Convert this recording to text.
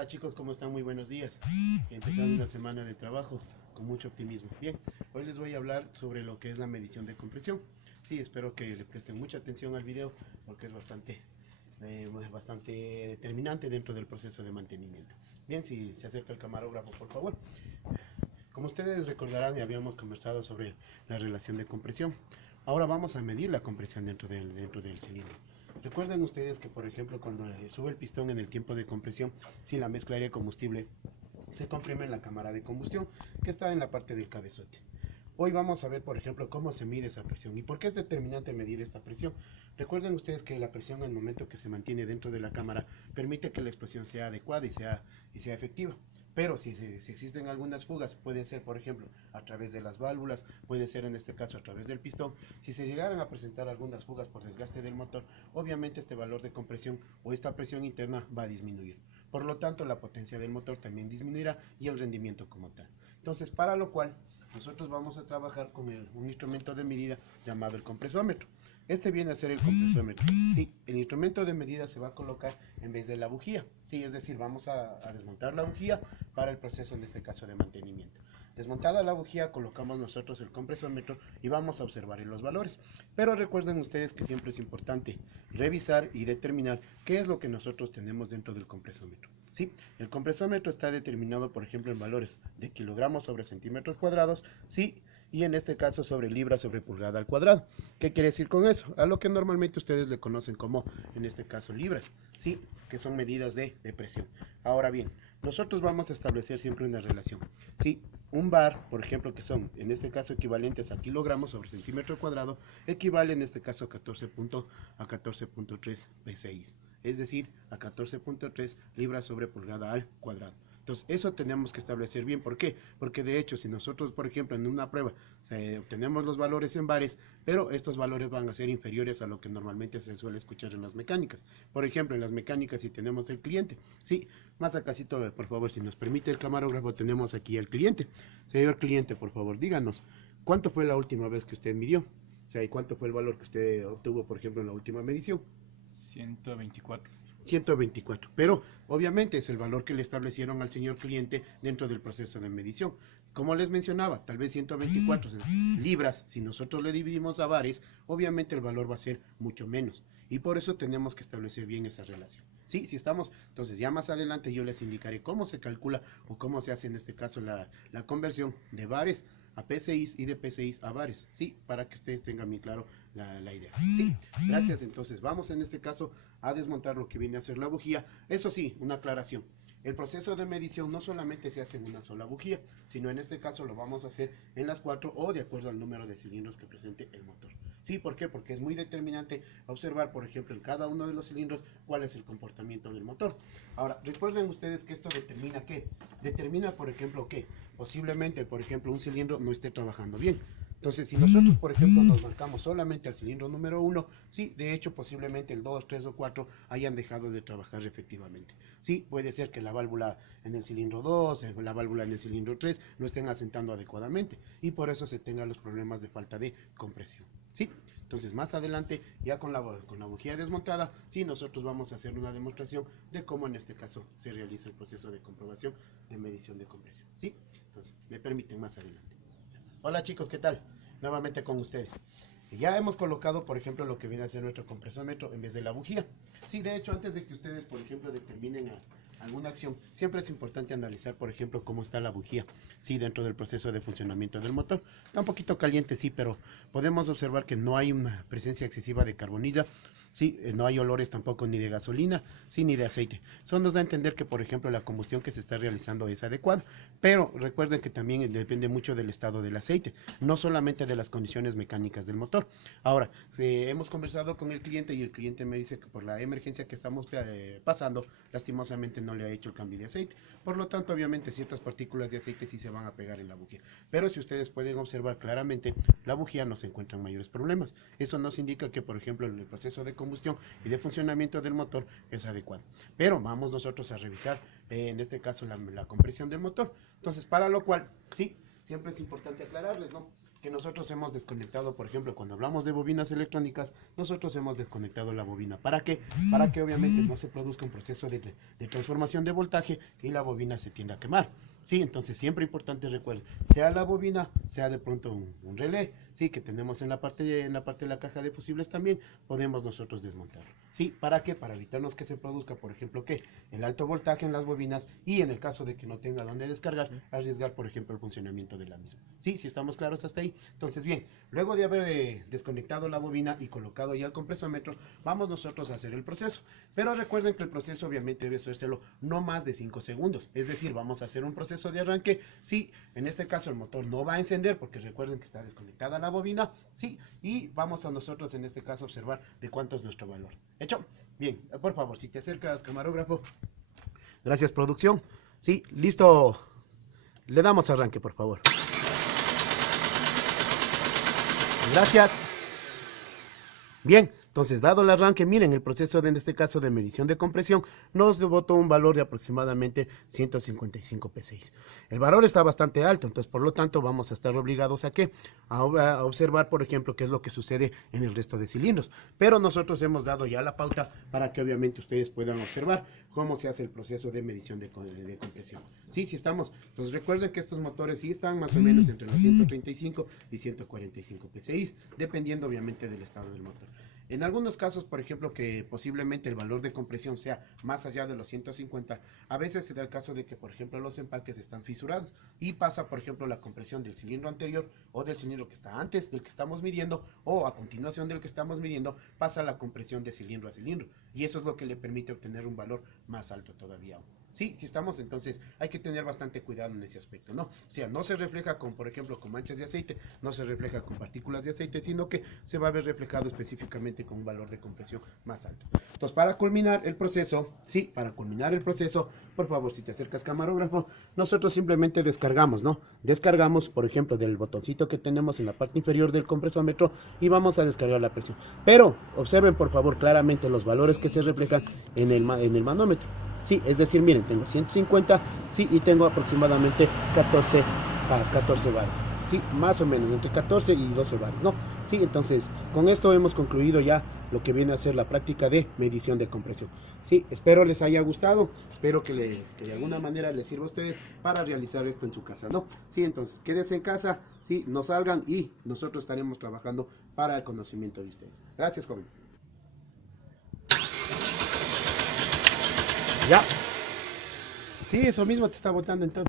Hola chicos, ¿cómo están? Muy buenos días. Empezando una semana de trabajo con mucho optimismo. Bien, hoy les voy a hablar sobre lo que es la medición de compresión. Sí, espero que le presten mucha atención al video porque es bastante determinante dentro del proceso de mantenimiento. Bien, si se acerca el camarógrafo, por favor. Como ustedes recordarán, ya habíamos conversado sobre la relación de compresión. Ahora vamos a medir la compresión dentro del cilindro. Recuerden ustedes que, por ejemplo, cuando sube el pistón en el tiempo de compresión, si la mezcla aire-combustible se comprime en la cámara de combustión, que está en la parte del cabezote. Hoy vamos a ver, por ejemplo, cómo se mide esa presión y por qué es determinante medir esta presión. Recuerden ustedes que la presión, al momento que se mantiene dentro de la cámara, permite que la explosión sea adecuada y sea efectiva. Pero si existen algunas fugas, puede ser, por ejemplo, a través de las válvulas, puede ser en este caso a través del pistón. Si se llegaran a presentar algunas fugas por desgaste del motor, obviamente este valor de compresión o esta presión interna va a disminuir. Por lo tanto, la potencia del motor también disminuirá y el rendimiento como tal. Entonces, para lo cual, nosotros vamos a trabajar con un instrumento de medida llamado el compresómetro. Este viene a ser el compresómetro. Sí, el instrumento de medida se va a colocar en vez de la bujía. Sí, es decir, vamos a desmontar la bujía para el proceso, en este caso, de mantenimiento. Desmontada la bujía, colocamos nosotros el compresómetro y vamos a observar los valores. Pero recuerden ustedes que siempre es importante revisar y determinar qué es lo que nosotros tenemos dentro del compresómetro. Sí, el compresómetro está determinado, por ejemplo, en valores de kilogramos sobre centímetros cuadrados, sí, y en este caso sobre libra sobre pulgada al cuadrado. ¿Qué quiere decir con eso? A lo que normalmente ustedes le conocen como, en este caso, libras, sí, que son medidas de presión. Ahora bien, nosotros vamos a establecer siempre una relación, sí. Un bar, por ejemplo, que son en este caso equivalentes a kilogramos sobre centímetro cuadrado, equivale en este caso a 14.3 psi, es decir, a 14.3 libras sobre pulgada al cuadrado. Entonces, eso tenemos que establecer bien. ¿Por qué? Porque de hecho, si nosotros, por ejemplo, en una prueba obtenemos los valores en bares, pero estos valores van a ser inferiores a lo que normalmente se suele escuchar en las mecánicas. Por ejemplo, en las mecánicas, si tenemos el cliente, sí, más acácito, por favor, si nos permite el camarógrafo, tenemos aquí el cliente. Señor cliente, por favor, díganos, ¿cuánto fue la última vez que usted midió? O sea, ¿y cuánto fue el valor que usted obtuvo, por ejemplo, en la última medición? 124. 124, pero obviamente es el valor que le establecieron al señor cliente dentro del proceso de medición. Como les mencionaba, tal vez 124 libras, si nosotros le dividimos a bares, obviamente el valor va a ser mucho menos. Y por eso tenemos que establecer bien esa relación. Sí, si estamos, entonces ya más adelante yo les indicaré cómo se calcula o cómo se hace en este caso la conversión de bares a PCIs y de PCIs a bares, sí, para que ustedes tengan bien claro la idea. Sí, gracias. Entonces vamos en este caso a desmontar lo que viene a ser la bujía. Eso sí, una aclaración. El proceso de medición no solamente se hace en una sola bujía, sino en este caso lo vamos a hacer en las 4 o de acuerdo al número de cilindros que presente el motor. Sí, ¿por qué? Porque es muy determinante observar, por ejemplo, en cada uno de los cilindros cuál es el comportamiento del motor. Ahora, recuerden ustedes que esto determina ¿qué? Determina, por ejemplo, que posiblemente, por ejemplo, un cilindro no esté trabajando bien. Entonces, si nosotros, por ejemplo, nos marcamos solamente al cilindro número 1, sí, de hecho, posiblemente el 2, 3 o 4 hayan dejado de trabajar efectivamente. Sí, puede ser que la válvula en el cilindro 2, la válvula en el cilindro 3 no estén asentando adecuadamente y por eso se tengan los problemas de falta de compresión. Sí, entonces más adelante, ya con la bujía desmontada, sí, nosotros vamos a hacer una demostración de cómo en este caso se realiza el proceso de comprobación de medición de compresión. Sí, entonces, me permiten más adelante. Hola chicos, ¿qué tal? Nuevamente con ustedes. Ya hemos colocado, por ejemplo, lo que viene a ser nuestro compresómetro en vez de la bujía. Sí, de hecho, antes de que ustedes, por ejemplo, determinen alguna acción, siempre es importante analizar, por ejemplo, cómo está la bujía, sí, dentro del proceso de funcionamiento del motor. Está un poquito caliente, sí, pero podemos observar que no hay una presencia excesiva de carbonilla, sí, no hay olores tampoco ni de gasolina, sí, ni de aceite. Eso nos da a entender que, por ejemplo, la combustión que se está realizando es adecuada, pero recuerden que también depende mucho del estado del aceite, no solamente de las condiciones mecánicas del motor. Ahora, hemos conversado con el cliente y el cliente me dice que por la emergencia que estamos pasando, lastimosamente no le ha hecho el cambio de aceite. Por lo tanto, obviamente ciertas partículas de aceite sí se van a pegar en la bujía. Pero si ustedes pueden observar claramente, la bujía no se encuentra en mayores problemas. Eso nos indica que, por ejemplo, el proceso de combustión y de funcionamiento del motor es adecuado. Pero vamos nosotros a revisar, en este caso, la compresión del motor. Entonces, para lo cual, sí, siempre es importante aclararles, ¿no? que nosotros hemos desconectado, por ejemplo, cuando hablamos de bobinas electrónicas, nosotros hemos desconectado la bobina. ¿Para qué? Para que obviamente no se produzca un proceso de transformación de voltaje y la bobina se tienda a quemar. Sí, entonces siempre importante recuerden, sea la bobina, sea de pronto un relé, sí, que tenemos en la parte de la caja de fusibles también, podemos nosotros desmontarlo. Sí, ¿para qué? Para evitarnos que se produzca, por ejemplo, que el alto voltaje en las bobinas y en el caso de que no tenga dónde descargar, arriesgar, por ejemplo, el funcionamiento de la misma. Sí, si estamos claros hasta ahí. Entonces, bien, luego de haber desconectado la bobina y colocado ya el compresómetro, vamos nosotros a hacer el proceso. Pero recuerden que el proceso obviamente debe hacerlo no más de 5 segundos. Es decir, vamos a hacer un proceso de arranque. Sí, en este caso el motor no va a encender porque recuerden que está desconectada la bobina. Sí, y vamos a nosotros en este caso observar de cuánto es nuestro valor. ¿Hecho? Bien, por favor, si te acercas, camarógrafo. Gracias, producción. Sí, listo. Le damos arranque, por favor. Gracias. Bien, entonces dado el arranque, miren, el proceso en este caso de medición de compresión nos devotó un valor de aproximadamente 155 P6. El valor está bastante alto, entonces por lo tanto vamos a estar obligados a ¿qué? A observar, por ejemplo, qué es lo que sucede en el resto de cilindros. Pero nosotros hemos dado ya la pauta para que obviamente ustedes puedan observar cómo se hace el proceso de medición de compresión. Sí, sí estamos. Entonces recuerden que estos motores sí están más o menos entre los 135 y 145 PSI, dependiendo obviamente del estado del motor. En algunos casos, por ejemplo, que posiblemente el valor de compresión sea más allá de los 150, a veces se da el caso de que, por ejemplo, los empaques están fisurados y pasa, por ejemplo, la compresión del cilindro anterior o del cilindro que está antes del que estamos midiendo o a continuación del que estamos midiendo, pasa la compresión de cilindro a cilindro y eso es lo que le permite obtener un valor más alto todavía. Sí, sí estamos, entonces hay que tener bastante cuidado en ese aspecto, ¿no? O sea, no se refleja con, por ejemplo, con manchas de aceite, no se refleja con partículas de aceite, sino que se va a ver reflejado específicamente con un valor de compresión más alto. Entonces, para culminar el proceso, sí, para culminar el proceso, por favor, si te acercas camarógrafo, nosotros simplemente descargamos, ¿no? Descargamos, por ejemplo, del botoncito que tenemos en la parte inferior del compresómetro y vamos a descargar la presión. Pero observen, por favor, claramente los valores que se reflejan en el manómetro. Sí, es decir, miren, tengo 150, sí, y tengo aproximadamente 14 bares, sí, más o menos, entre 14 y 12 bares, ¿no? Sí, entonces, con esto hemos concluido ya lo que viene a ser la práctica de medición de compresión. Sí, espero les haya gustado, espero que de alguna manera les sirva a ustedes para realizar esto en su casa, ¿no? Sí, entonces, quédense en casa, sí, no salgan y nosotros estaremos trabajando para el conocimiento de ustedes. Gracias, joven. Ya. Sí, eso mismo te está botando entonces.